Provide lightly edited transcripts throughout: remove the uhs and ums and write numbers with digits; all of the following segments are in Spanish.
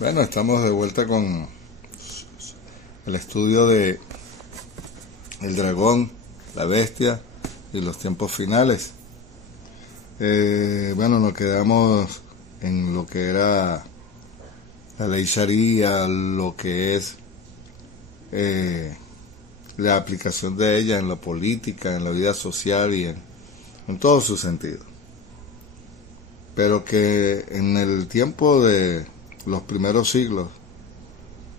Bueno, estamos de vuelta con el estudio de El dragón, la bestia y los tiempos finales. Bueno, nos quedamos en lo que era la ley Sharia, lo que es la aplicación de ella en la política, en la vida social y en todo su sentido. Pero que en el tiempo de los primeros siglos,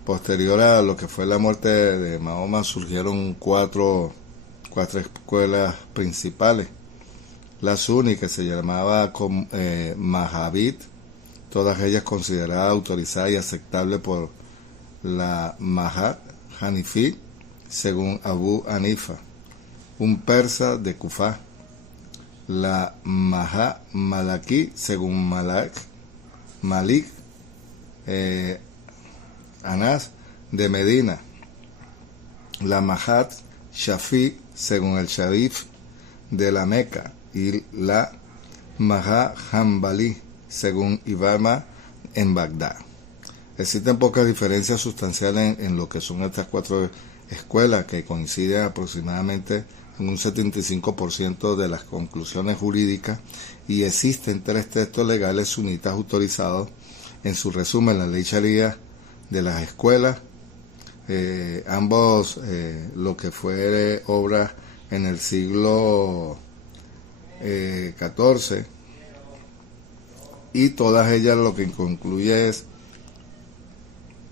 posterior a lo que fue la muerte de Mahoma, surgieron cuatro escuelas principales. La Sunni, que se llamaba Mahabit, todas ellas consideradas autorizadas y aceptables por la Mahad Hanifi, según Abu Hanifa, un persa de Kufá. La Mahad Malaki, según Malik Anas de Medina. La Mahad Shafi, según el Sharif de la Meca, y la Mahad Hanbali, según Ibama en Bagdad. Existen pocas diferencias sustanciales en lo que son estas cuatro escuelas, que coinciden aproximadamente en un 75% de las conclusiones jurídicas, y existen tres textos legales sunitas autorizados. En su resumen, la ley Sharia de las escuelas, ambos lo que fue obra en el siglo XIV, y todas ellas lo que concluye es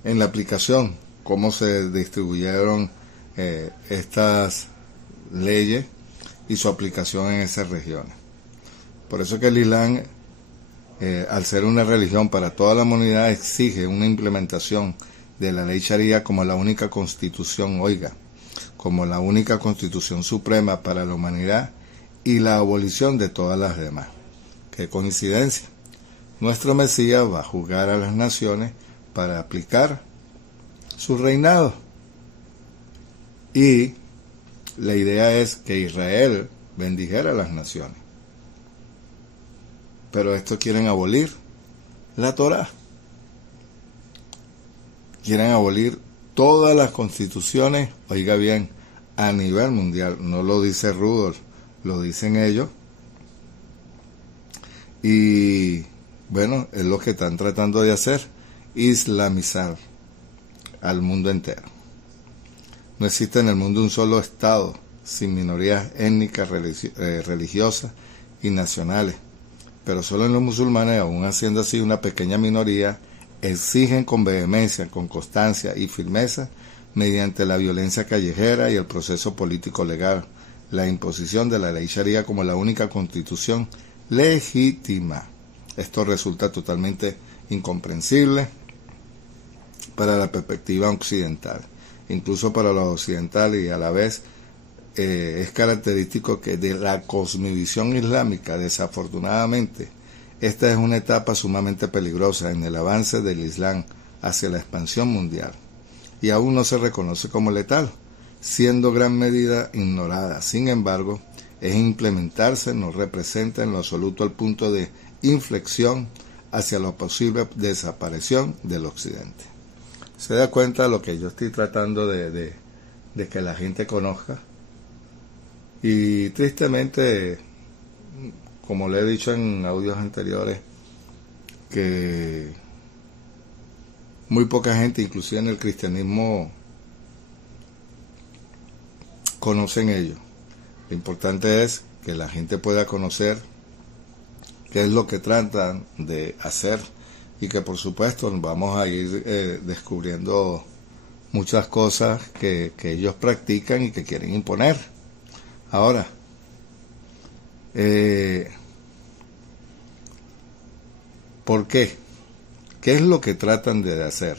en la aplicación, cómo se distribuyeron estas leyes y su aplicación en esas regiones. Por eso que el Islam, al ser una religión para toda la humanidad, exige una implementación de la ley Sharia como la única constitución, como la única constitución suprema para la humanidad, y la abolición de todas las demás. ¡Qué coincidencia! Nuestro Mesías va a juzgar a las naciones para aplicar su reinado. Y la idea es que Israel bendijera a las naciones. Pero esto quieren abolir la Torá. Quieren abolir todas las constituciones, oiga bien, a nivel mundial. No lo dice Rudolf, lo dicen ellos. Y bueno, es lo que están tratando de hacer, islamizar al mundo entero. No existe en el mundo un solo estado sin minorías étnicas, religiosas y nacionales. Pero solo en los musulmanes, aún haciendo así una pequeña minoría, exigen con vehemencia, con constancia y firmeza, mediante la violencia callejera y el proceso político legal, la imposición de la ley Sharia como la única constitución legítima. Esto resulta totalmente incomprensible para la perspectiva occidental, incluso para los occidentales, y a la vez es característico que de la cosmovisión islámica, desafortunadamente, esta es una etapa sumamente peligrosa en el avance del Islam hacia la expansión mundial, y aún no se reconoce como letal, siendo gran medida ignorada. Sin embargo, es implementarse no representa en lo absoluto el punto de inflexión hacia la posible desaparición del occidente. ¿Se da cuenta de lo que yo estoy tratando de que la gente conozca? Y tristemente, como le he dicho en audios anteriores, que muy poca gente, inclusive en el cristianismo, conocen ello. Lo importante es que la gente pueda conocer qué es lo que tratan de hacer, y que por supuesto vamos a ir descubriendo muchas cosas que ellos practican y que quieren imponer. Ahora, ¿por qué? ¿Qué es lo que tratan de hacer?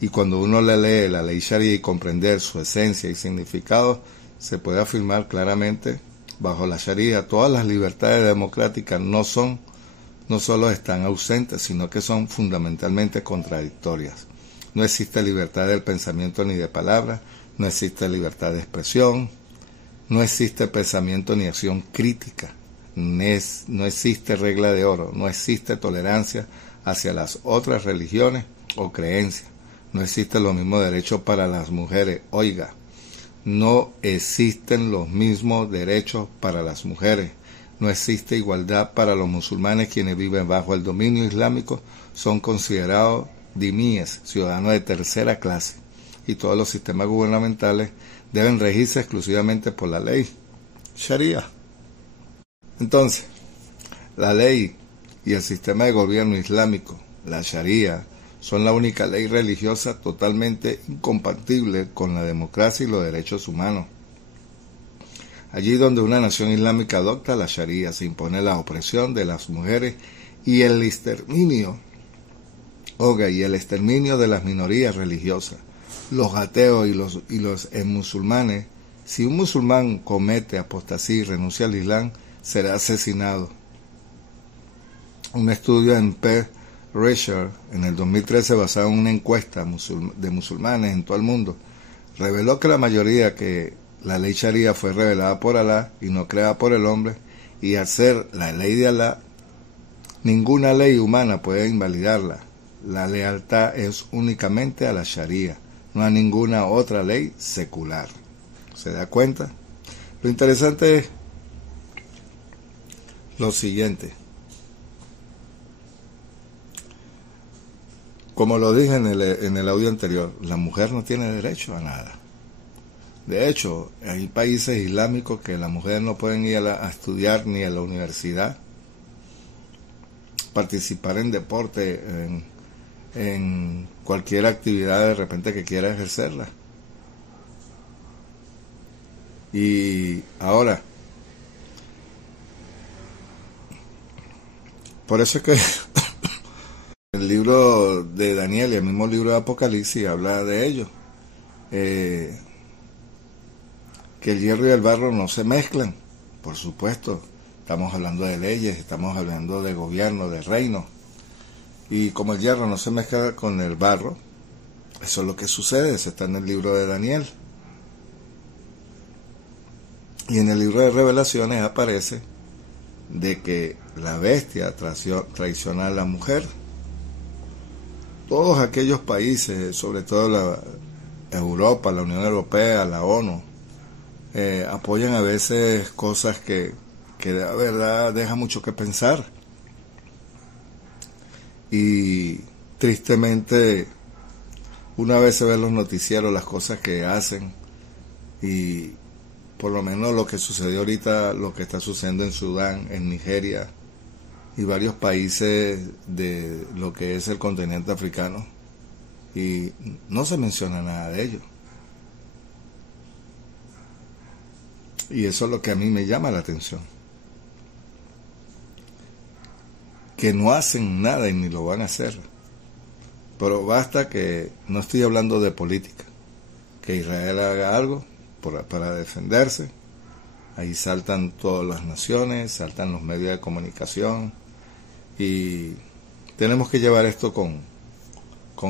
Y cuando uno le lee la ley Sharia y comprender su esencia y significado, se puede afirmar claramente, bajo la Sharia, todas las libertades democráticas no solo están ausentes, sino que son fundamentalmente contradictorias. No existe libertad del pensamiento ni de palabra, no existe libertad de expresión, no existe pensamiento ni acción crítica, no existe regla de oro, no existe tolerancia hacia las otras religiones o creencias. No existen los mismos derechos para las mujeres. Oiga, no existen los mismos derechos para las mujeres. No existe igualdad para los musulmanes, quienes viven bajo el dominio islámico son considerados dhimíes, ciudadanos de tercera clase, y todos los sistemas gubernamentales deben regirse exclusivamente por la ley Sharia. Entonces, la ley y el sistema de gobierno islámico, la Sharia, son la única ley religiosa totalmente incompatible con la democracia y los derechos humanos. Allí donde una nación islámica adopta la Sharia, se impone la opresión de las mujeres y el exterminio, de las minorías religiosas, los ateos y los musulmanes. Si un musulmán comete apostasía y renuncia al Islam, será asesinado. Un estudio en Pew Research en el 2013, basado en una encuesta de musulmanes en todo el mundo, reveló que la mayoría que la ley Sharia fue revelada por Alá y no creada por el hombre, y al ser la ley de Alá, ninguna ley humana puede invalidarla. La lealtad es únicamente a la Sharia, no a ninguna otra ley secular. ¿Se da cuenta? Lo interesante es lo siguiente. Como lo dije en el audio anterior, la mujer no tiene derecho a nada. De hecho, hay países islámicos que las mujeres no pueden ir a estudiar ni a la universidad, participar en deporte, en cualquier actividad de repente que quiera ejercerla. Y ahora, por eso es que el libro de Daniel y el mismo libro de Apocalipsis habla de ello. Que el hierro y el barro no se mezclan, por supuesto. Estamos hablando de leyes, estamos hablando de gobierno, de reino. Y como el hierro no se mezcla con el barro, eso es lo que sucede, eso está en el libro de Daniel. Y en el libro de Revelaciones aparece de que la bestia traiciona a la mujer. Todos aquellos países, sobre todo la Europa, la Unión Europea, la ONU, apoyan a veces cosas que de verdad deja mucho que pensar. Y tristemente, una vez se ven los noticieros, las cosas que hacen, y por lo menos lo que sucedió ahorita, lo que está sucediendo en Sudán, en Nigeria y varios países de lo que es el continente africano, y no se menciona nada de ello. Y eso es lo que a mí me llama la atención. Que no hacen nada y ni lo van a hacer. Pero basta que, no estoy hablando de política, que Israel haga algo para defenderse. Ahí saltan todas las naciones, saltan los medios de comunicación, y tenemos que llevar esto con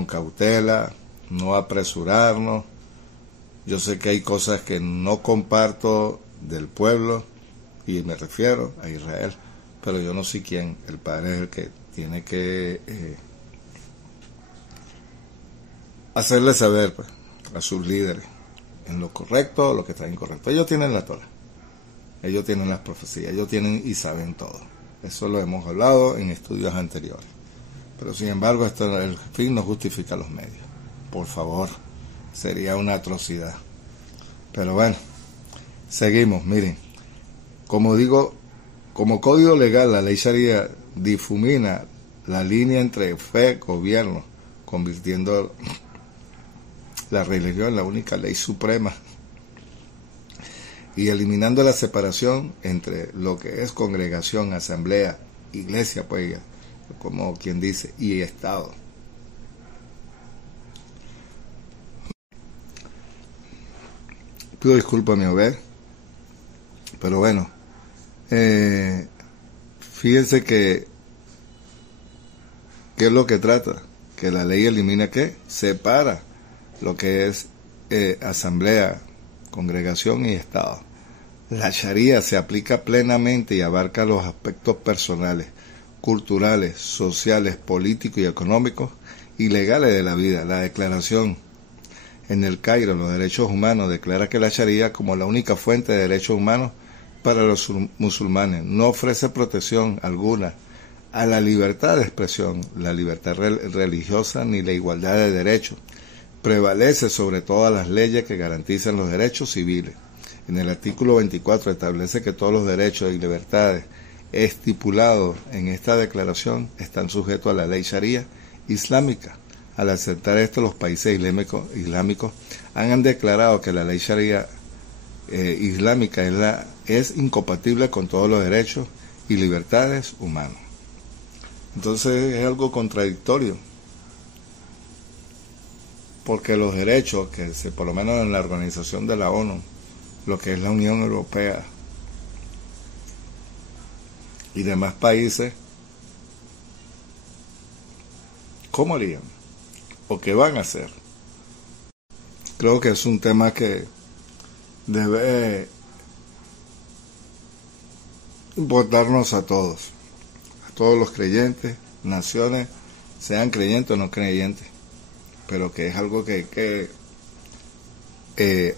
cautela, no apresurarnos. Yo sé que hay cosas que no comparto del pueblo, y me refiero a Israel, pero yo no soy quien. El Padre es el que tiene que hacerle saber, pues, a sus líderes en lo correcto, lo que está incorrecto. Ellos tienen la Torah, ellos tienen las profecías, ellos tienen y saben todo. Eso lo hemos hablado en estudios anteriores. Pero sin embargo, el fin no justifica los medios. Por favor, sería una atrocidad. Pero bueno, seguimos. Miren, como digo, como código legal, la ley Sharia difumina la línea entre fe y gobierno, convirtiendo la religión en la única ley suprema y eliminando la separación entre lo que es congregación, asamblea, iglesia, pues, como quien dice, y Estado. Pido disculpas, mi Obed, pero bueno, fíjense que ¿qué es lo que trata? Que la ley elimina, ¿qué? Separa lo que es asamblea, congregación y Estado. La Sharia se aplica plenamente y abarca los aspectos personales, culturales, sociales, políticos y económicos y legales de la vida. La Declaración en el Cairo, los derechos humanos, declara que la Sharia, como la única fuente de derechos humanos para los musulmanes, no ofrece protección alguna a la libertad de expresión, la libertad religiosa ni la igualdad de derechos. Prevalece sobre todas las leyes que garantizan los derechos civiles. En el artículo 24 establece que todos los derechos y libertades estipulados en esta declaración están sujetos a la ley sharia islámica. Al aceptar esto, los países islámicos han declarado que la ley sharia islámica es incompatible con todos los derechos y libertades humanos. Entonces es algo contradictorio, porque los derechos que por lo menos en la organización de la ONU, lo que es la Unión Europea y demás países, ¿cómo harían? ¿O qué van a hacer? Creo que es un tema que debe importarnos a todos los creyentes, naciones, sean creyentes o no creyentes, pero que es algo que hay que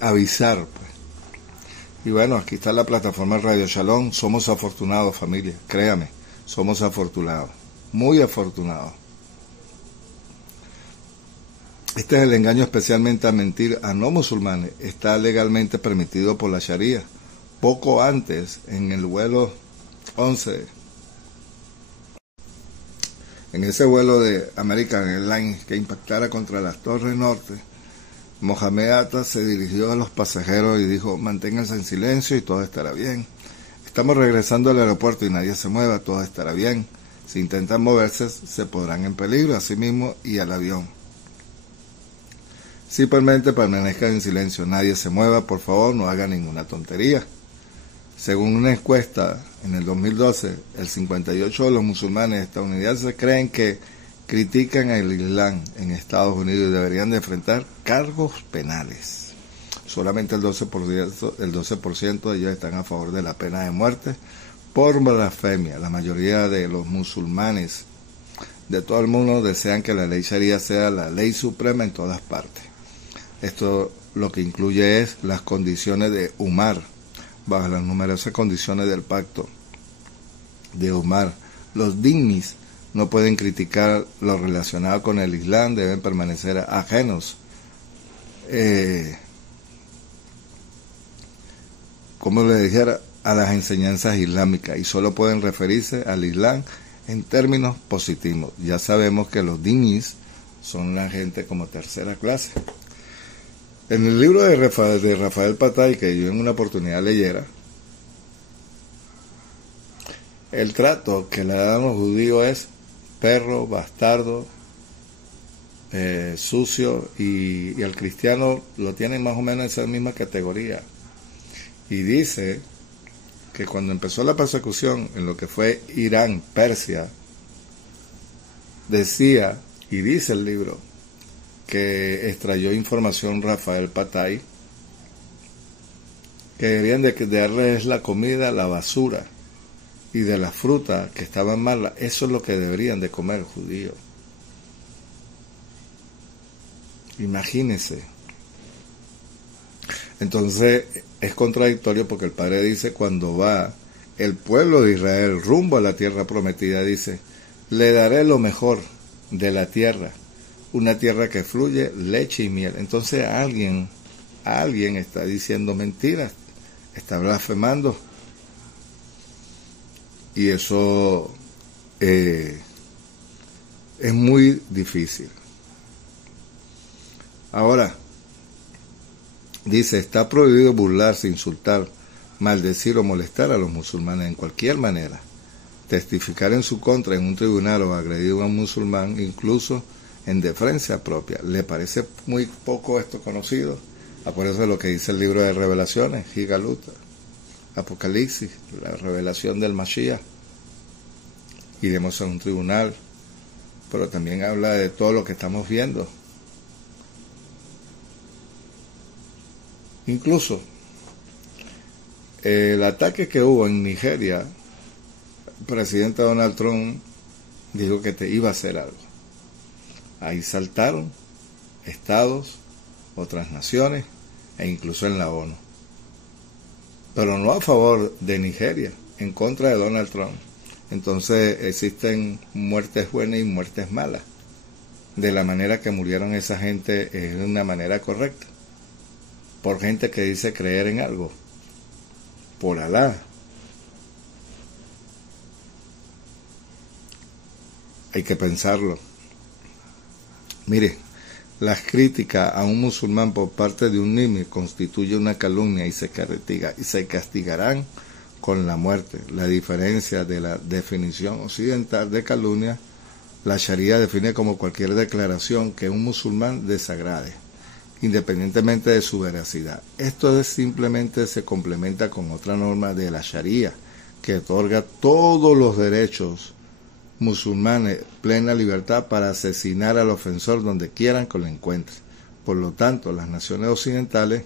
avisar, pues. Y bueno, aquí está la plataforma Radio Shalom. Somos afortunados, familia, créame, somos afortunados, muy afortunados. Este es el engaño, especialmente a mentir a no musulmanes. Está legalmente permitido por la Sharia. Poco antes, en el vuelo 11, en ese vuelo de American Airlines que impactara contra las Torres Norte, Mohamed Atta se dirigió a los pasajeros y dijo: manténganse en silencio y todo estará bien. Estamos regresando al aeropuerto y nadie se mueva, todo estará bien. Si intentan moverse, se podrán en peligro a sí mismos y al avión. Simplemente permanezcan en silencio, nadie se mueva, por favor, no hagan ninguna tontería. Según una encuesta en el 2012, el 58% de los musulmanes estadounidenses creen que critican al Islam en Estados Unidos y deberían de enfrentar cargos penales. Solamente el 12% de ellos están a favor de la pena de muerte por blasfemia. La mayoría de los musulmanes de todo el mundo desean que la ley sharia sea la ley suprema en todas partes. Esto lo que incluye es las condiciones de Umar, bajo las numerosas condiciones del pacto de Umar. Los dhimmis no pueden criticar lo relacionado con el Islam, deben permanecer ajenos, como le dijera, a las enseñanzas islámicas, y solo pueden referirse al Islam en términos positivos. Ya sabemos que los dhimmis son la gente como tercera clase. En el libro de Rafael Patay, que yo en una oportunidad leyera, el trato que le dan los judíos es perro, bastardo, sucio, y al cristiano lo tienen más o menos en esa misma categoría. Y dice que cuando empezó la persecución en lo que fue Irán, Persia, decía, y dice el libro, que extrayó información Rafael Patay, que deberían de darles la comida, la basura, y de las frutas que estaban malas, eso es lo que deberían de comer judíos. Imagínense. Entonces es contradictorio, porque el Padre dice, cuando va el pueblo de Israel rumbo a la tierra prometida, dice: le daré lo mejor de la tierra, una tierra que fluye leche y miel. Entonces alguien está diciendo mentiras, está blasfemando, y eso es muy difícil. Ahora, dice: está prohibido burlarse, insultar, maldecir o molestar a los musulmanes en cualquier manera. Testificar en su contra en un tribunal o agredir a un musulmán, incluso en defensa propia. ¿Le parece muy poco esto conocido? Acuérdense lo que dice el libro de Revelaciones, Gigaluta, Apocalipsis, la revelación del Mashiach. Iremos a un tribunal, pero también habla de todo lo que estamos viendo. Incluso el ataque que hubo en Nigeria, el presidente Donald Trump dijo que te iba a hacer algo. Ahí saltaron estados, otras naciones e incluso en la ONU. Pero no a favor de Nigeria, en contra de Donald Trump. Entonces existen muertes buenas y muertes malas. De la manera que murieron esa gente es de una manera correcta. Por gente que dice creer en algo. Por Alá. Hay que pensarlo. Mire, las críticas a un musulmán por parte de un nimi constituye una calumnia y se castigarán con la muerte. La diferencia de la definición occidental de calumnia, la Sharia define como cualquier declaración que un musulmán desagrade, independientemente de su veracidad. Esto simplemente se complementa con otra norma de la Sharia, que otorga todos los derechos musulmanes, plena libertad para asesinar al ofensor donde quieran que lo encuentren. Por lo tanto, las naciones occidentales,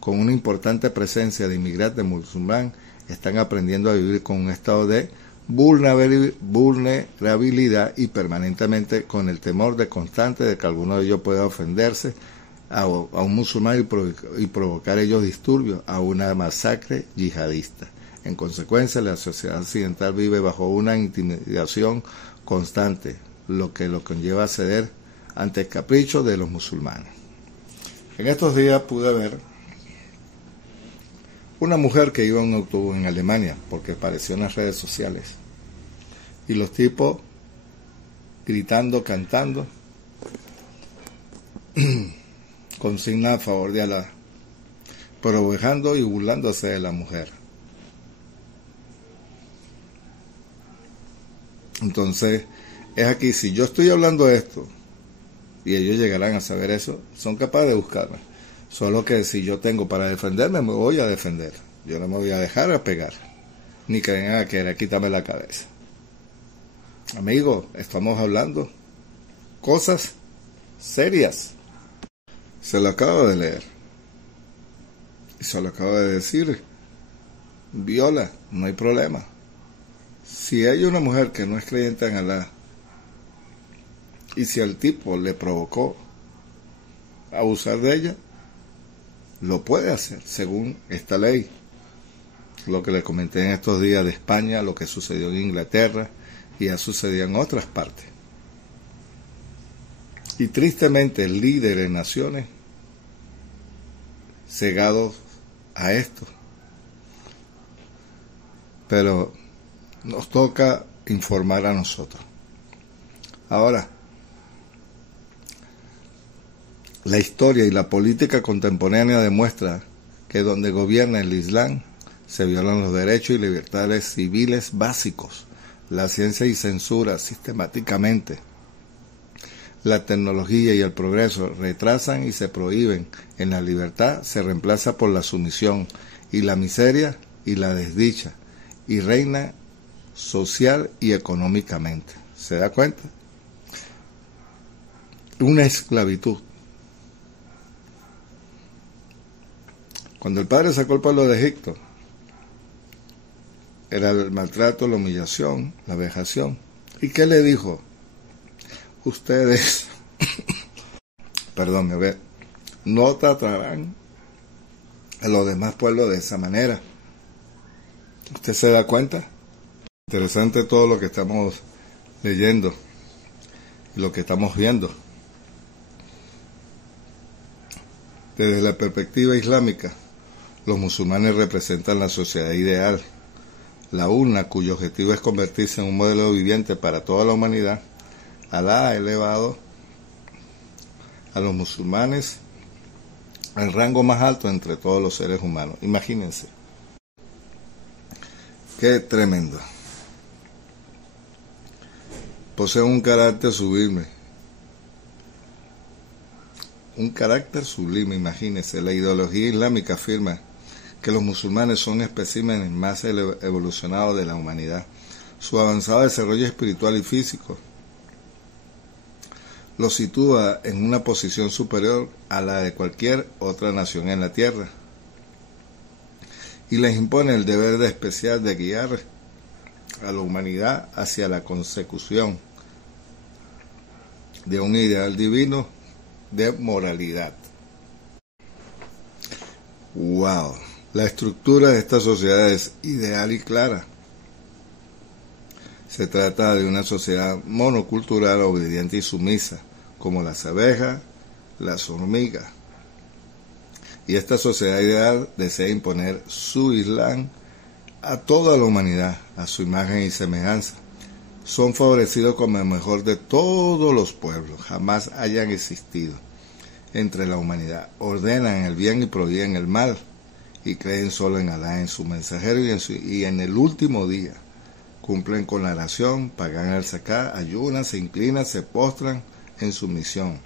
con una importante presencia de inmigrantes musulmanes, están aprendiendo a vivir con un estado de vulnerabilidad y permanentemente con el temor de constante de que alguno de ellos pueda ofenderse a un musulmán y provocar ellos disturbios, a una masacre yihadista. En consecuencia, la sociedad occidental vive bajo una intimidación constante, lo que lo conlleva a ceder ante el capricho de los musulmanes. En estos días pude ver una mujer que iba en un autobús en Alemania, porque apareció en las redes sociales, y los tipos gritando, cantando, consigna a favor de Alá, provocando y burlándose de la mujer. Entonces, es aquí, si yo estoy hablando esto, y ellos llegarán a saber eso, son capaces de buscarme. Solo que si yo tengo para defenderme, me voy a defender. Yo no me voy a dejar a pegar, ni que vengan a querer quitarme la cabeza. Amigo, estamos hablando cosas serias. Se lo acabo de leer. Y se lo acabo de decir. Viola, no hay problema. Si hay una mujer que no es creyente en Alá, y si al tipo le provocó abusar de ella, lo puede hacer según esta ley. Lo que le comenté en estos días de España, lo que sucedió en Inglaterra y ha sucedido en otras partes. Y tristemente líderes, naciones cegados a esto. Pero nos toca informar a nosotros. Ahora, la historia y la política contemporánea demuestra que donde gobierna el Islam se violan los derechos y libertades civiles básicos. La ciencia y censura sistemáticamente. La tecnología y el progreso retrasan y se prohíben. En la libertad se reemplaza por la sumisión y la miseria y la desdicha. Y reina social y económicamente. ¿Se da cuenta? Una esclavitud. Cuando el Padre sacó el pueblo de Egipto, era el maltrato, la humillación, la vejación. ¿Y qué le dijo? Ustedes, no tratarán a los demás pueblos de esa manera. ¿Usted se da cuenta? Interesante todo lo que estamos leyendo y lo que estamos viendo. Desde la perspectiva islámica, los musulmanes representan la sociedad ideal, la una cuyo objetivo es convertirse en un modelo viviente para toda la humanidad. Alá ha elevado a los musulmanes al rango más alto entre todos los seres humanos. Imagínense. Qué tremendo. Posee un carácter sublime. Un carácter sublime, imagínense. La ideología islámica afirma que los musulmanes son especímenes más evolucionados de la humanidad. Su avanzado desarrollo espiritual y físico lo sitúa en una posición superior a la de cualquier otra nación en la tierra y les impone el deber especial de guiar a la humanidad hacia la consecución de un ideal divino de moralidad. ¡Wow! La estructura de esta sociedad es ideal y clara. Se trata de una sociedad monocultural, obediente y sumisa, como las abejas, las hormigas. Y esta sociedad ideal desea imponer su Islam a toda la humanidad, a su imagen y semejanza. Son favorecidos como el mejor de todos los pueblos, jamás hayan existido entre la humanidad. Ordenan el bien y prohíben el mal, y creen solo en Alá, en su mensajero y en el último día. Cumplen con la oración, pagan el zakat, ayunan, se inclinan, se postran en sumisión.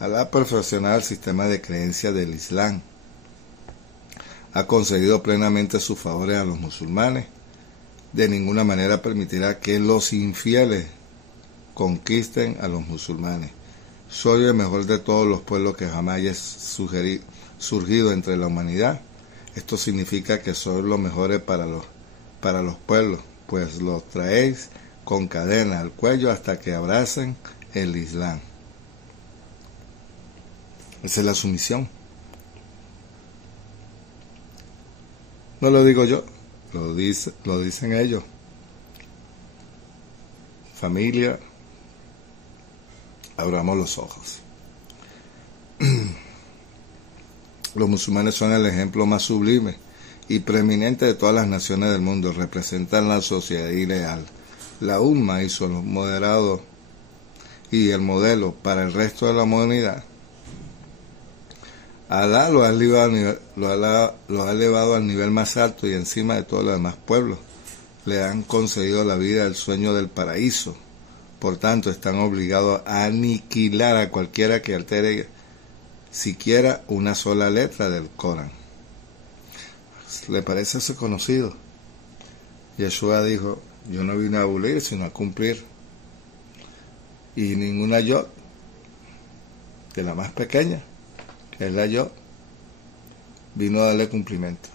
Alá ha perfeccionado el sistema de creencia del Islam. Ha concedido plenamente sus favores a los musulmanes. De ninguna manera permitirá que los infieles conquisten a los musulmanes. Soy el mejor de todos los pueblos que jamás haya surgido entre la humanidad. Esto significa que sois los mejores para los pueblos, pues los traéis con cadena al cuello hasta que abracen el Islam. Esa es la sumisión. No lo digo yo, lo dicen ellos. Familia, abramos los ojos. Los musulmanes son el ejemplo más sublime y preeminente de todas las naciones del mundo. Representan la sociedad ideal. La umma hizo los moderados y el modelo para el resto de la humanidad. Alá lo ha elevado al nivel más alto y encima de todos los demás pueblos. Le han concedido la vida del sueño del paraíso. Por tanto, están obligados a aniquilar a cualquiera que altere siquiera una sola letra del Corán. ¿Le parece eso conocido? Yeshua dijo, yo no vine a abolir, sino a cumplir. Y ninguna yod, de la más pequeña, que es la yod, vino a darle cumplimiento.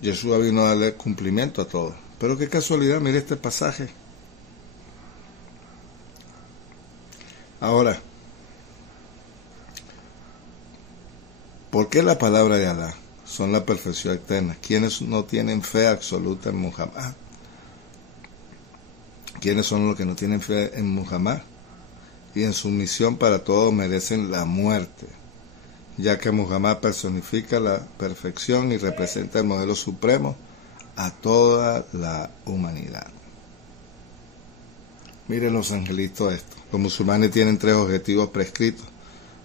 Yeshua vino a darle cumplimiento a todo. Pero qué casualidad, mire este pasaje. Ahora, ¿por qué la palabra de Alá son la perfección eterna? ¿Quiénes no tienen fe absoluta en Muhammad? ¿Quiénes son los que no tienen fe en Muhammad? Y en su misión para todos merecen la muerte, ya que Muhammad personifica la perfección y representa el modelo supremo a toda la humanidad. Miren los angelitos esto. Los musulmanes tienen 3 objetivos prescritos: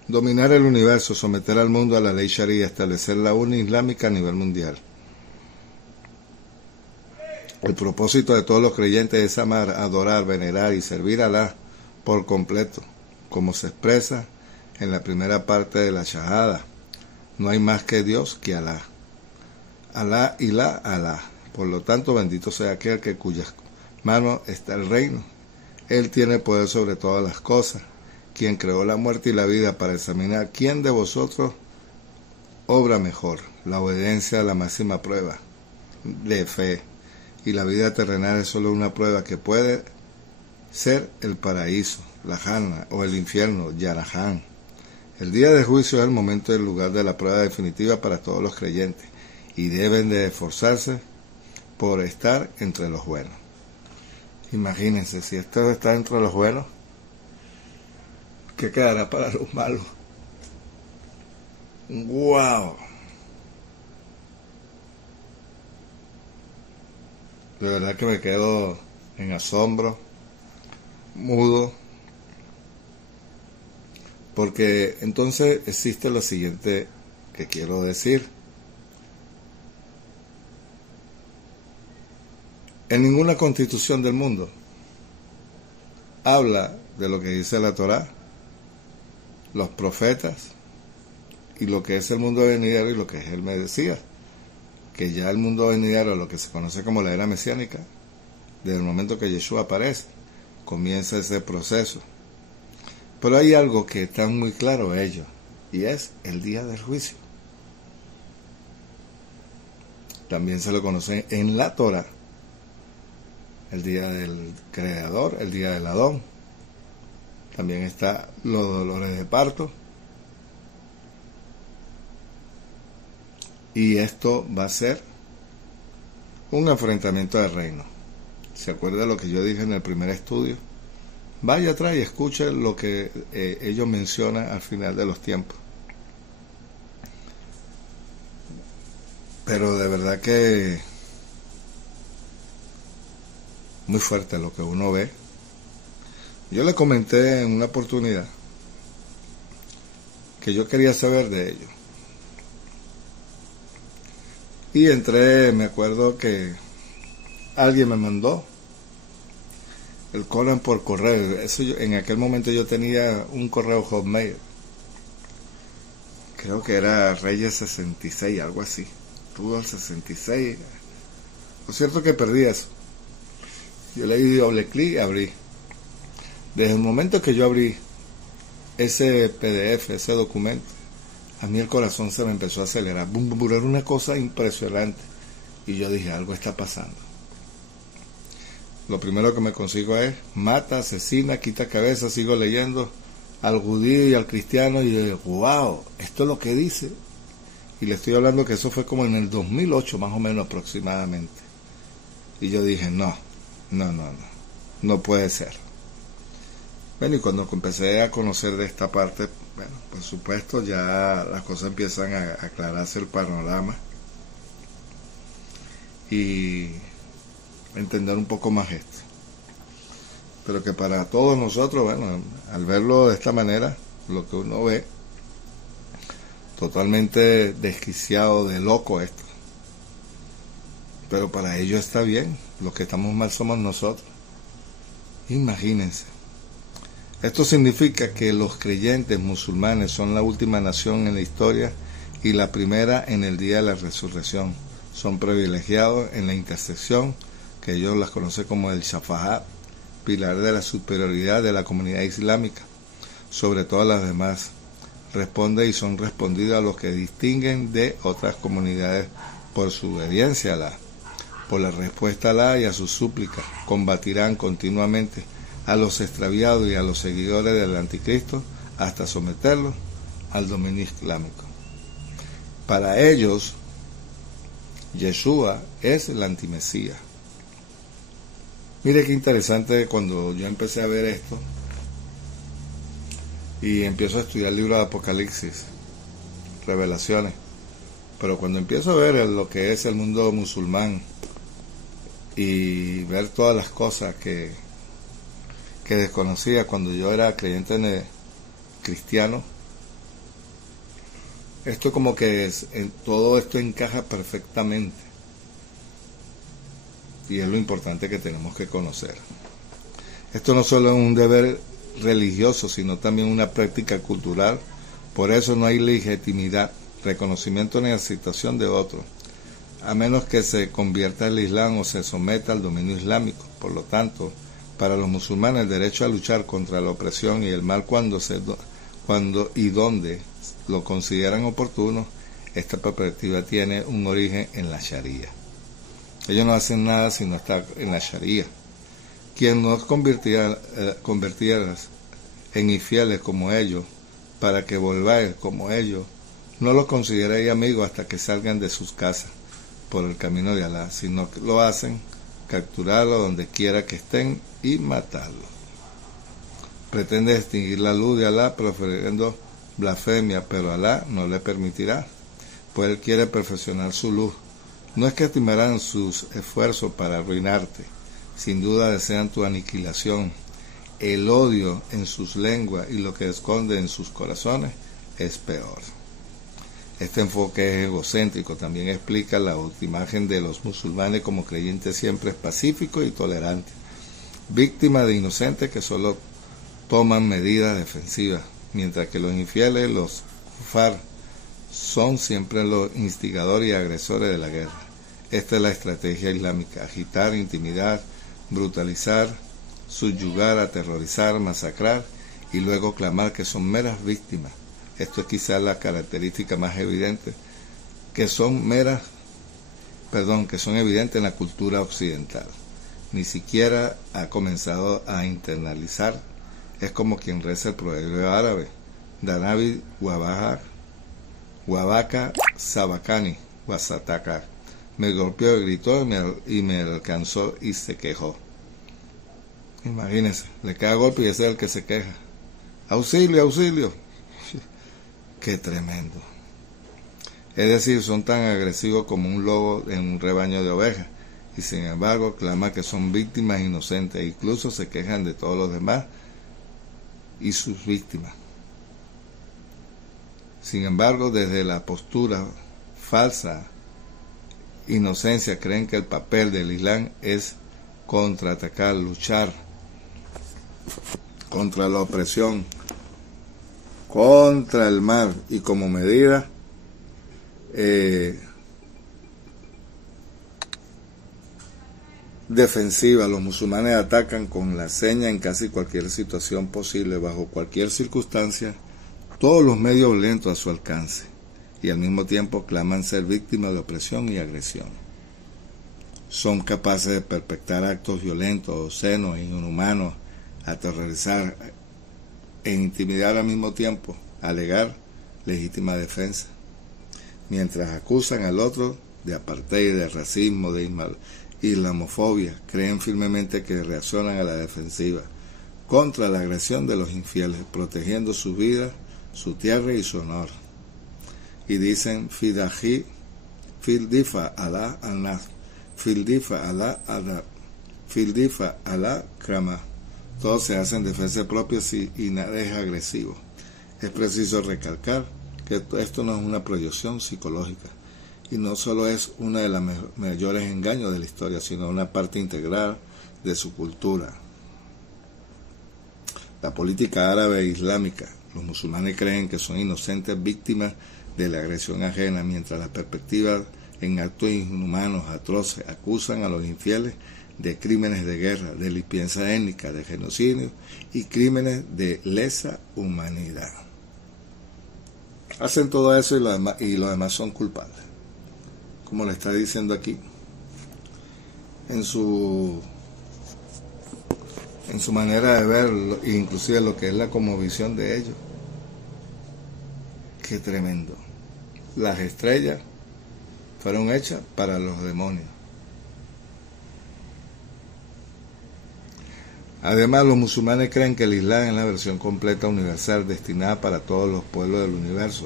dominar el universo, someter al mundo a la ley sharia, establecer la UNA islámica a nivel mundial. El propósito de todos los creyentes es amar, adorar, venerar y servir a Alá por completo, como se expresa en la primera parte de la Shahada. No hay más que Dios que Alá. Alá y la Alá. Por lo tanto, bendito sea aquel que cuyas manos está el reino. Él tiene poder sobre todas las cosas, quien creó la muerte y la vida para examinar quién de vosotros obra mejor. La obediencia a la máxima prueba de fe, y la vida terrenal es solo una prueba que puede ser el paraíso, la Jannah, o el infierno, Yarahan. El día de juicio es el momento y el lugar de la prueba definitiva para todos los creyentes, y deben de esforzarse por estar entre los buenos. Imagínense, si esto está entre los buenos, ¿qué quedará para los malos? ¡Wow! De verdad que me quedo en asombro, mudo, porque entonces existe lo siguiente que quiero decir. En ninguna constitución del mundo habla de lo que dice la Torá, los profetas, y lo que es el mundo venidero y lo que es el Mesías, que ya el mundo venidero, lo que se conoce como la era mesiánica, desde el momento que Yeshua aparece, comienza ese proceso. Pero hay algo que está muy claro ellos, y es el día del juicio. También se lo conoce en la Torá, el día del Creador, el día del Adón, también está los dolores de parto. Y esto va a ser un enfrentamiento de reino. ¿Se acuerda de lo que yo dije en el primer estudio? Vaya atrás y escuche lo que ellos mencionan al final de los tiempos. Pero de verdad que muy fuerte lo que uno ve. Yo le comenté en una oportunidad que yo quería saber de ellos. Y entré, me acuerdo que alguien me mandó el Corán por correo. En aquel momento yo tenía un correo Hotmail. Creo que era Reyes 66, algo así. Rudolf 66. Lo cierto que perdí eso. Yo le di doble clic y abrí. Desde el momento que yo abrí ese PDF, ese documento, a mí el corazón se me empezó a acelerar. Bum, bum, era una cosa impresionante. Y yo dije, algo está pasando. Lo primero que me consigo es, mata, asesina, quita cabeza, sigo leyendo al judío y al cristiano. Y yo digo, wow, esto es lo que dice. Y le estoy hablando que eso fue como en el 2008, más o menos aproximadamente. Y yo dije, no puede ser. Bueno, y cuando empecé a conocer de esta parte, bueno, por supuesto ya las cosas empiezan a aclararse el panorama y entender un poco más esto. Pero que para todos nosotros, bueno, al verlo de esta manera, lo que uno ve, totalmente desquiciado, de loco esto. Pero para ellos está bien, los que estamos mal somos nosotros. Imagínense. Esto significa que los creyentes musulmanes son la última nación en la historia y la primera en el día de la resurrección. Son privilegiados en la intersección, que ellos las conocen como el Shafaat, pilar de la superioridad de la comunidad islámica sobre todas las demás. Responde y son respondidos a los que distinguen de otras comunidades por su obediencia a Alá. Por la respuesta a Alá y a sus súplicas, combatirán continuamente a los extraviados y a los seguidores del anticristo hasta someterlos al dominio islámico. Para ellos, Yeshua es el antimesías. Mire qué interesante cuando yo empecé a ver esto y empiezo a estudiar el libro de Apocalipsis, Revelaciones, pero cuando empiezo a ver lo que es el mundo musulmán y ver todas las cosas que desconocía cuando yo era creyente cristiano, esto como que todo esto encaja perfectamente y es lo importante que tenemos que conocer. Esto no solo es un deber religioso, sino también una práctica cultural. Por eso no hay legitimidad, reconocimiento ni aceptación de otro, a menos que se convierta al Islam o se someta al dominio islámico. Por lo tanto, para los musulmanes el derecho a luchar contra la opresión y el mal cuando y donde lo consideran oportuno, esta perspectiva tiene un origen en la Sharia. Ellos no hacen nada si no está en la Sharia. Quien nos convirtiera en infieles como ellos, para que volváis como ellos, no los consideréis amigos hasta que salgan de sus casas por el camino de Alá, sino que lo hacen, capturarlo donde quiera que estén y matarlo. Pretende extinguir la luz de Alá proferiendo blasfemia, pero Alá no le permitirá, pues Él quiere perfeccionar su luz. No escatimarán sus esfuerzos para arruinarte, sin duda desean tu aniquilación. El odio en sus lenguas y lo que esconde en sus corazones es peor. Este enfoque es egocéntrico, también explica la autoimagen de los musulmanes como creyentes siempre pacíficos y tolerantes, víctimas de inocentes que solo toman medidas defensivas, mientras que los infieles, los kufar, son siempre los instigadores y agresores de la guerra. Esta es la estrategia islámica: agitar, intimidar, brutalizar, subyugar, aterrorizar, masacrar y luego clamar que son meras víctimas. Esto es quizás la característica más evidente, que son evidentes en la cultura occidental. Ni siquiera ha comenzado a internalizar es como quien reza el proverbio árabe, Danabi Wabaka Sabakani Wasataka. Me golpeó, gritó y me alcanzó y se quejó. Imagínense, le cae golpe y ese es el que se queja. ¡Auxilio, auxilio! ¡Qué tremendo! Es decir, son tan agresivos como un lobo en un rebaño de ovejas, y sin embargo claman que son víctimas inocentes e incluso se quejan de todos los demás y sus víctimas. Sin embargo, desde la postura falsa inocencia creen que el papel del Islam es contraatacar, luchar contra la opresión, contra el mal, y como medida defensiva, los musulmanes atacan con la seña en casi cualquier situación posible, bajo cualquier circunstancia, todos los medios violentos a su alcance, y al mismo tiempo claman ser víctimas de opresión y agresión. Son capaces de perpetrar actos violentos, obscenos e inhumanos, aterrorizar e intimidar al mismo tiempo, alegar legítima defensa, mientras acusan al otro de apartheid, de racismo, de islamofobia. Creen firmemente que reaccionan a la defensiva contra la agresión de los infieles, protegiendo su vida, su tierra y su honor. Y dicen Fidahi, Fildifa Allah al-Nas, Fildifa Allah Adab, Fildifa Allah Krama. Todos se hacen defensa propia y nada es agresivo. Es preciso recalcar que esto no es una proyección psicológica, y no solo es uno de los mayores engaños de la historia, sino una parte integral de su cultura. La política árabe e islámica. Los musulmanes creen que son inocentes víctimas de la agresión ajena, mientras las perspectivas en actos inhumanos, atroces, acusan a los infieles de crímenes de guerra, de limpieza étnica, de genocidio y crímenes de lesa humanidad. Hacen todo eso y los demás son culpables, como le está diciendo aquí en su manera de ver, inclusive lo que es la cosmovisión de ellos. Qué tremendo. Las estrellas fueron hechas para los demonios. Además, los musulmanes creen que el Islam es la versión completa universal destinada para todos los pueblos del universo,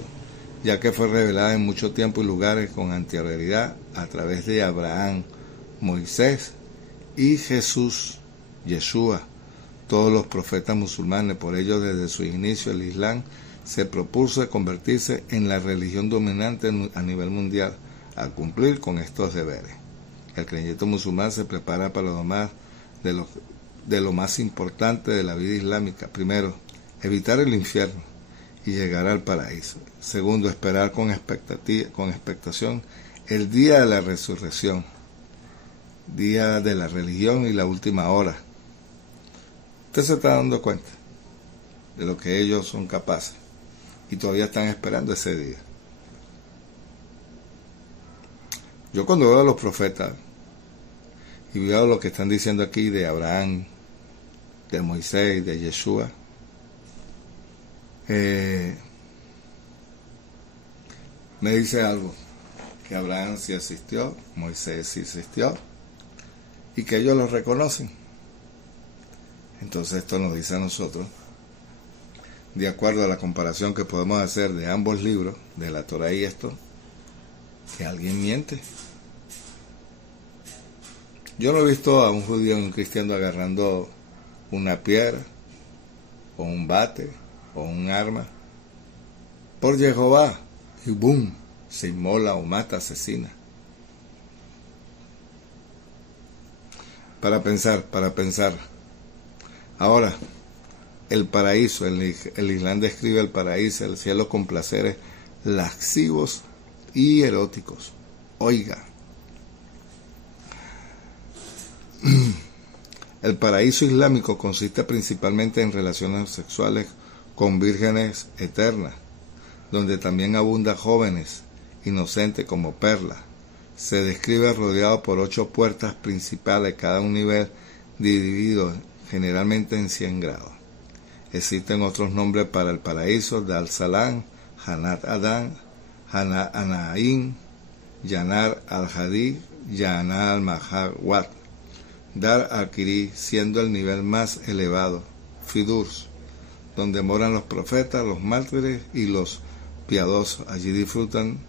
ya que fue revelada en mucho tiempo y lugares con anterioridad a través de Abraham, Moisés y Jesús, Yeshua, todos los profetas musulmanes. Por ello, desde su inicio, el Islam se propuso convertirse en la religión dominante a nivel mundial, al cumplir con estos deberes. El creyente musulmán se prepara para lo más de lo más importante de la vida islámica. Primero, evitar el infierno y llegar al paraíso. Segundo, esperar con expectación el día de la resurrección, día de la religión y la última hora. Usted se está dando cuenta de lo que ellos son capaces y todavía están esperando ese día. Yo cuando veo a los profetas y veo lo que están diciendo aquí de Abraham, de Moisés, de Yeshua, me dice algo, que Abraham sí existió, Moisés sí existió, y que ellos lo reconocen. Entonces esto nos dice a nosotros, de acuerdo a la comparación que podemos hacer de ambos libros, de la Torá y esto, que alguien miente. Yo no he visto a un judío y un cristiano agarrando una piedra, o un bate, o un arma, por Jehová, y boom, se inmola o mata, asesina. Para pensar. Ahora, el paraíso, el Islam describe el paraíso, el cielo con placeres lascivos y eróticos. Oiga, el paraíso islámico consiste principalmente en relaciones sexuales con vírgenes eternas, donde también abunda jóvenes inocentes como perlas. Se describe rodeado por 8 puertas principales, cada un nivel dividido generalmente en 100 grados. Existen otros nombres para el paraíso: Dar Salam, Janat Adán, Hana Anaín, Yanar al-Hadí, Yanar al-Mahawat, Dar al-Kiri, siendo el nivel más elevado, Fidurs, donde moran los profetas, los mártires y los piadosos. Allí disfrutan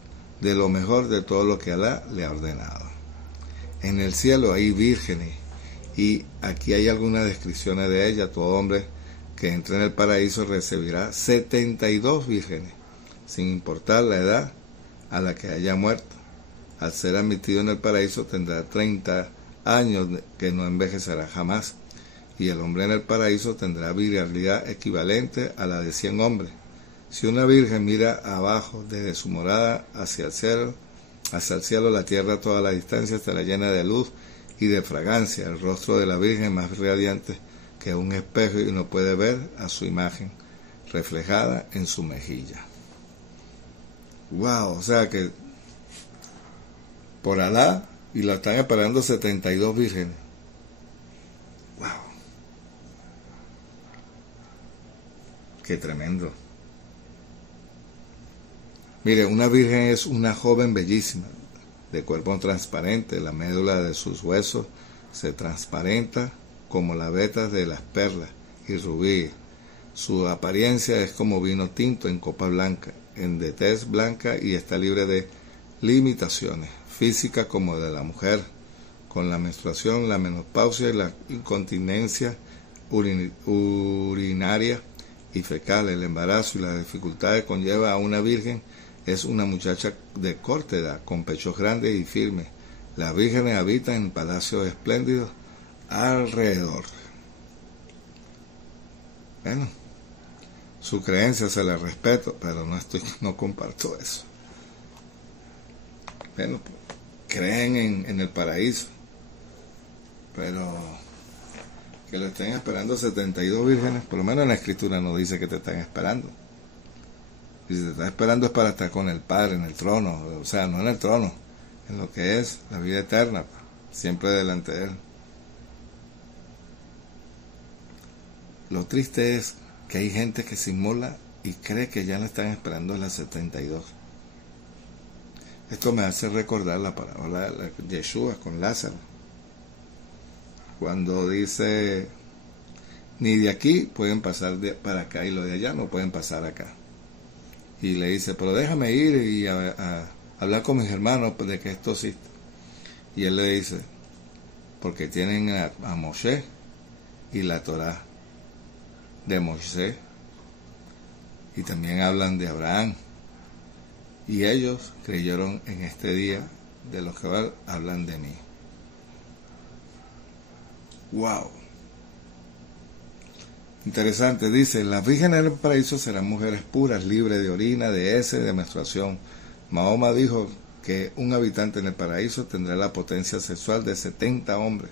de lo mejor de todo lo que Alá le ha ordenado. En el cielo hay vírgenes, y aquí hay algunas descripciones de ellas. Todo hombre que entre en el paraíso recibirá 72 vírgenes, sin importar la edad a la que haya muerto. Al ser admitido en el paraíso tendrá 30 años que no envejecerá jamás, y el hombre en el paraíso tendrá virilidad equivalente a la de 100 hombres. Si una virgen mira abajo desde su morada hacia el cielo, la tierra a toda la distancia estará llena de luz y de fragancia. El rostro de la virgen más radiante que un espejo, y no puede ver a su imagen reflejada en su mejilla. Wow, o sea que por Alá, y la están esperando 72 vírgenes. Wow, qué tremendo. Mire, una virgen es una joven bellísima, de cuerpo transparente. La médula de sus huesos se transparenta como las vetas de las perlas y rubíes. Su apariencia es como vino tinto en copa blanca, de tez blanca, y está libre de limitaciones físicas como de la mujer. Con la menstruación, la menopausia y la incontinencia urinaria y fecal, el embarazo y las dificultades conlleva a una virgen, es una muchacha de corta edad, con pechos grandes y firmes. Las vírgenes habitan en palacios espléndidos alrededor. Bueno, su creencia se la respeto, pero no comparto eso. Bueno, creen en el paraíso, pero que lo estén esperando 72 vírgenes, por lo menos en la escritura no dice que te están esperando. Y si te están esperando es para estar con el Padre en el trono, o sea, no en el trono, en lo que es la vida eterna, siempre delante de Él. Lo triste es que hay gente que se inmola y cree que ya la están esperando en las 72. Esto me hace recordar la parábola de Yeshua con Lázaro, cuando dice: ni de aquí pueden pasar para acá, y los de allá no pueden pasar acá. Y le dice: pero déjame ir y a hablar con mis hermanos de que esto existe. Y él le dice: porque tienen a Moshe y la Torá de Moisés, y también hablan de Abraham, y ellos creyeron en este día, de los que hablan de mí. Wow, interesante. Dice: las vírgenes del paraíso serán mujeres puras, libres de orina, de heces, de menstruación. Mahoma dijo que un habitante en el paraíso tendrá la potencia sexual de 70 hombres.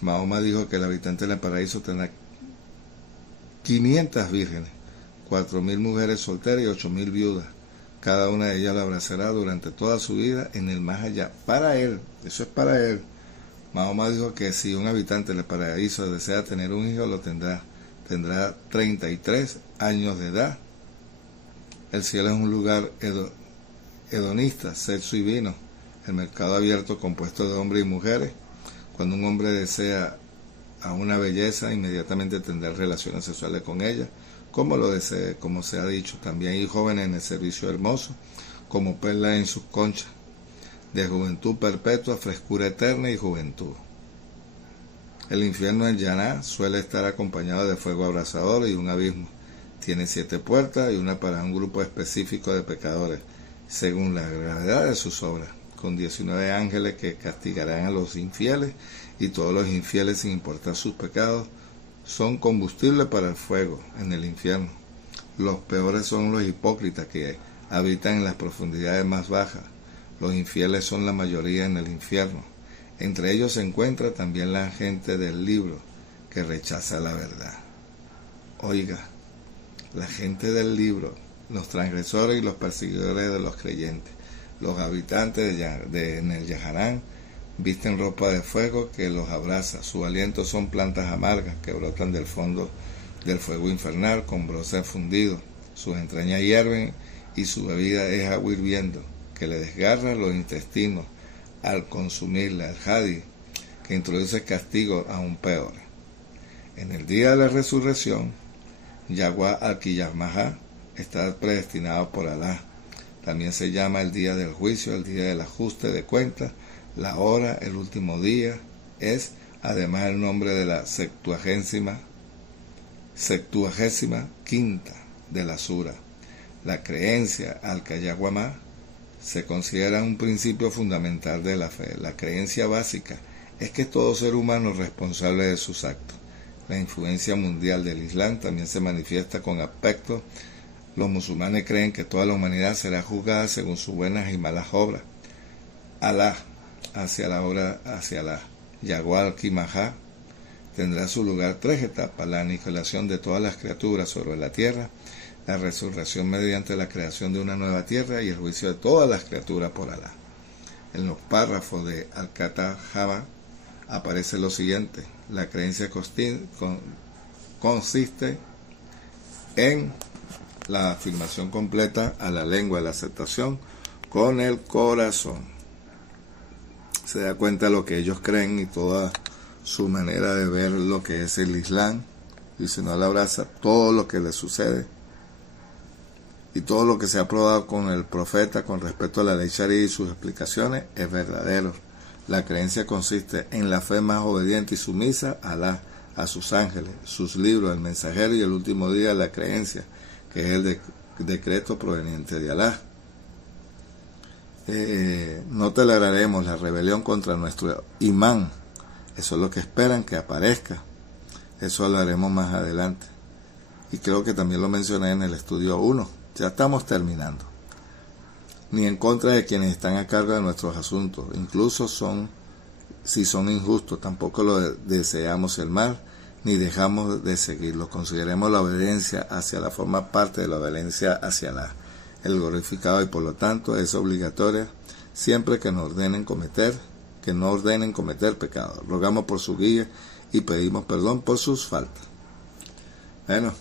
Mahoma dijo que el habitante en el paraíso tendrá 500 vírgenes, 4.000 mujeres solteras y 8.000 viudas. Cada una de ellas la abrazará durante toda su vida en el más allá. Para él, eso es para él. Mahoma dijo que si un habitante del paraíso desea tener un hijo, lo tendrá. Tendrá 33 años de edad. El cielo es un lugar hedonista, sexo y vino. El mercado abierto compuesto de hombres y mujeres. Cuando un hombre desea a una belleza, inmediatamente tendrá relaciones sexuales con ella, como lo desee, como se ha dicho. También hay jóvenes en el servicio hermoso, como perlas en sus conchas, de juventud perpetua, frescura eterna y juventud. El infierno en Yaná suele estar acompañado de fuego abrasador y un abismo. Tiene 7 puertas y una para un grupo específico de pecadores, según la gravedad de sus obras, con 19 ángeles que castigarán a los infieles, y todos los infieles, sin importar sus pecados, son combustible para el fuego en el infierno. Los peores son los hipócritas, que habitan en las profundidades más bajas. Los infieles son la mayoría en el infierno. Entre ellos se encuentra también la gente del libro, que rechaza la verdad. Oiga, la gente del libro, los transgresores y los perseguidores de los creyentes, los habitantes en el Yaharán, visten ropa de fuego que los abraza. Su aliento son plantas amargas que brotan del fondo del fuego infernal con broce fundido. Sus entrañas hierven y su bebida es agua hirviendo, que le desgarra los intestinos al consumirla, el Hadi, que introduce castigo aún peor. En el día de la resurrección, Yahweh al-Qiyamah está predestinado por Alá. También se llama el día del juicio, el día del ajuste de cuentas, la hora, el último día. Es además el nombre de la 75ª de la sura. La creencia al Qiyamah se considera un principio fundamental de la fe. La creencia básica es que todo ser humano es responsable de sus actos. La influencia mundial del Islam también se manifiesta con aspectos. Los musulmanes creen que toda la humanidad será juzgada según sus buenas y malas obras. Alá, hacia Alá, Yahweh al-Qiyamah, tendrá su lugar 3 etapas: la aniquilación de todas las criaturas sobre la tierra, la resurrección mediante la creación de una nueva tierra y el juicio de todas las criaturas por Alá. En los párrafos de Al-Qatahaba aparece lo siguiente: la creencia consiste en la afirmación completa a la lengua de la aceptación con el corazón. Se da cuenta de lo que ellos creen y toda su manera de ver lo que es el Islam, y si no la abraza, todo lo que le sucede y todo lo que se ha probado con el profeta con respecto a la ley Sharia y sus explicaciones es verdadero. La creencia consiste en la fe más obediente y sumisa a Alá, a sus ángeles, sus libros, el mensajero y el último día, la creencia, que es el decreto proveniente de Alá. No toleraremos la rebelión contra nuestro imán. Eso es lo que esperan que aparezca. Eso lo haremos más adelante. Y creo que también lo mencioné en el estudio 1. Ya estamos terminando. Ni en contra de quienes están a cargo de nuestros asuntos. Incluso si son injustos, tampoco lo deseamos el mal, ni dejamos de seguirlo. Consideremos la obediencia hacia la forma parte de la obediencia hacia Alá, el glorificado, y por lo tanto es obligatoria siempre que no ordenen cometer pecado. Rogamos por su guía y pedimos perdón por sus faltas. Bueno,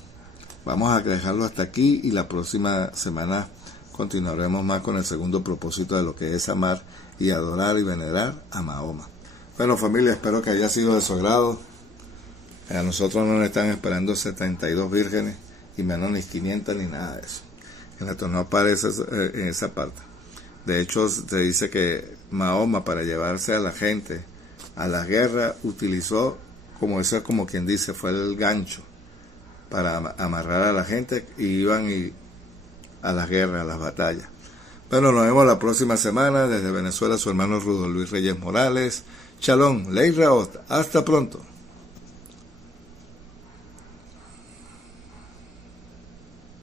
vamos a dejarlo hasta aquí y la próxima semana continuaremos más con el segundo propósito de lo que es amar y adorar y venerar a Mahoma. Bueno, familia, espero que haya sido de su agrado. A nosotros no nos están esperando 72 vírgenes y menos ni 500 ni nada de eso. En la Torá no aparece en esa parte. De hecho, se dice que Mahoma, para llevarse a la gente a la guerra, utilizó, como eso es como quien dice, fue el gancho para amarrar a la gente y iban a la guerra, a las batallas. Bueno, nos vemos la próxima semana. Desde Venezuela, su hermano Rudolf Luis Reyes Morales. Shalom, Ley Raot. Hasta pronto.